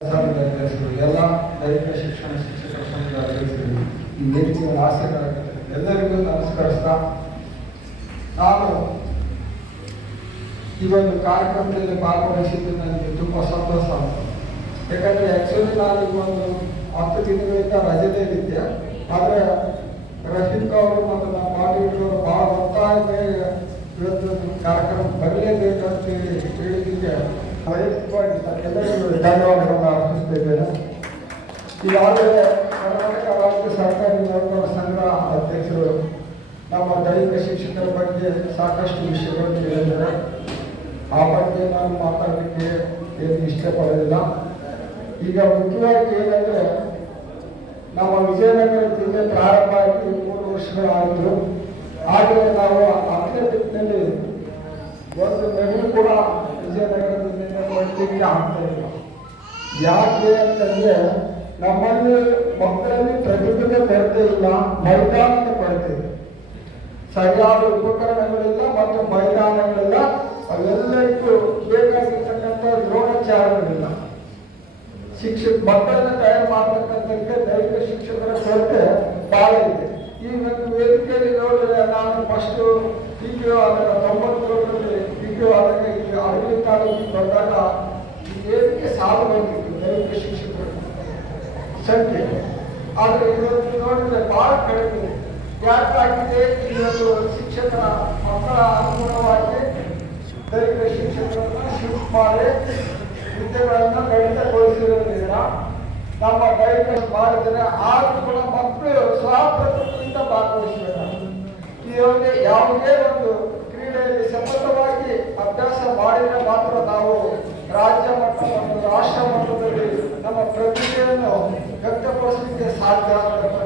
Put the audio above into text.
ಎಲ್ಲ ದೈಹಿಕ ಶಿಕ್ಷಣ ಶಿಕ್ಷಕರ ಎಲ್ಲರಿಗೂ ನಮಸ್ಕರಿಸ್ತಾ, ನಾನು ಈ ಒಂದು ಕಾರ್ಯಕ್ರಮದಲ್ಲಿ ಭಾಗವಹಿಸಿದ್ದು ನನಗೆ ತುಂಬ ಸಂತೋಷ. ಯಾಕಂದ್ರೆ ಆ್ಯಕ್ಚುಲಿ ನಾನು ಒಂದು ಹತ್ತು ದಿನಗಳಿಂದ ರಜೆಯಲ್ಲಿದ್ದೆ ಆದರೆ ರಫೀಕ್ ಅವರು ಮತ್ತು ನಮ್ಮ ಮಾಡಿದ್ರು ಭಾಳ ಒತ್ತಾಯ ಇವತ್ತು ಕಾರ್ಯಕ್ರಮ ಬರಲೇಬೇಕು ಅಂತ ಹೇಳಿ ಹೇಳಿದ್ದಕ್ಕೆ ವೈಯಕ್ತಿಕವಾಗಿ ಎಲ್ಲರಿಗೂ ಧನ್ಯವಾದಗಳನ್ನು ಅರ್ಪಿಸ್ತಿದ್ದೇನೆ ಈಗಾಗಲೇ ಕರ್ನಾಟಕ ರಾಜ್ಯ ಸರ್ಕಾರಿ ನೌಕರ ಸಂಘ ಅಧ್ಯಕ್ಷರು ನಮ್ಮ ದೈಹಿಕ ಶಿಕ್ಷಕರ ಬಗ್ಗೆ ಸಾಕಷ್ಟು ವಿಷಯಗಳನ್ನು ಹೇಳಿದ್ದಾರೆ ಆ ಬಗ್ಗೆ ನಾನು ಮಾತಾಡಲಿಕ್ಕೆ ಏನು ಇಷ್ಟಪಡೋದಿಲ್ಲ ಈಗ ಮುಖ್ಯವಾಗಿ ಹೇಳಂದರೆ ನಮ್ಮ ವಿಜಯನಗರ ಜಿಲ್ಲೆ ಪ್ರಾರಂಭ ಆಗಿ ಮೂರು ವರ್ಷಗಳಾಯಿತು ಆದರೆ ನಾವು ಅಥ್ಲೆಟಿಕ್ನಲ್ಲಿ ಒಂದು ಮಗು ಕೂಡ ವಿಜಯನಗರದಲ್ಲಿ ಮಟ್ಟಿಗೆ ಆಗ್ತಾ ಇಲ್ಲ ಯಾಕೆ ಅಂತಂದ್ರೆ ನಮ್ಮಲ್ಲಿ ಮಕ್ಕಳಲ್ಲಿ ಪ್ರತಿಭೆ ಕೊರತೆ ಇಲ್ಲ, ಮೈದಾನದ ಕೊರತೆ ಇದೆ. ಸರಿಯಾದ ಉಪಕರಣಗಳಿಲ್ಲ ಮತ್ತು ಮೈದಾನಗಳಿಲ್ಲ ಅವೆಲ್ಲರಿಗೂ ಬೇಕಾಗಿರ್ತಕ್ಕಂಥ ದ್ರೋಣಾಚಾರಗಳಿಲ್ಲ ಶಿಕ್ಷಕ ಮಕ್ಕಳನ್ನ ತಯಾರು ಮಾಡ್ತಕ್ಕಂಥ ದೈಹಿಕ ಶಿಕ್ಷಕರ ಕೊರತೆ ಬಹಳ ಇದೆ. ಈ ಒಂದು ವೇದಿಕೆಯಲ್ಲಿ ನೋಡಿದ್ರೆ ನಾನು ಫಸ್ಟ್ ಪಿ ಅದರ ಆದಾಗ ತಾಲೂಕಿಗೆ ಬಂದಾಗ ಏನಕ್ಕೆ ಸಾಲು ಬಂದಿತ್ತು ದೈವಿಕ ಶಿಕ್ಷಕರು. ಸಂಖ್ಯೆ ಆದರೆ ಇವತ್ತು ನೋಡಿದ್ರೆ ಬಹಳ ಕಡಿಮೆ. ಯಾಕಾಗಿದೆ? ಇವತ್ತು ಶಿಕ್ಷಕರ ಮಕ್ಕಳ ಅನುಗುಣವಾಗಿ ದೈವಿಕ ಶಿಕ್ಷಕರನ್ನು ಶಿಫ್ಟ್ ಮಾಡಿ ವಿದ್ಯೆಗಳನ್ನು ಕಡಿತಗೊಳಿಸಿರೋದ್ರಿಂದ ನಮ್ಮ ದೈವಿಕ ಮಾಡಿದರೆ ಕೂಡ ಮಕ್ಕಳು ಸ್ವಪ್ರತಿಭೆಯಿಂದ ಭಾಗವಹಿಸಿದ್ದಾರೆ. ಈ ಯಾವುದೇ ಒಂದು ಮಾಡಿದ್ರೆ ಮಾತ್ರ ನಾವು ರಾಜ್ಯ ಮಟ್ಟ ಮತ್ತು ರಾಷ್ಟ್ರ ಮಟ್ಟದಲ್ಲಿ ನಮ್ಮ ಪ್ರತಿಭೆಯನ್ನು ವ್ಯಕ್ತಪಡಿಸಲಿಕ್ಕೆ ಸಾಧ್ಯ ಆಗ್ತದೆ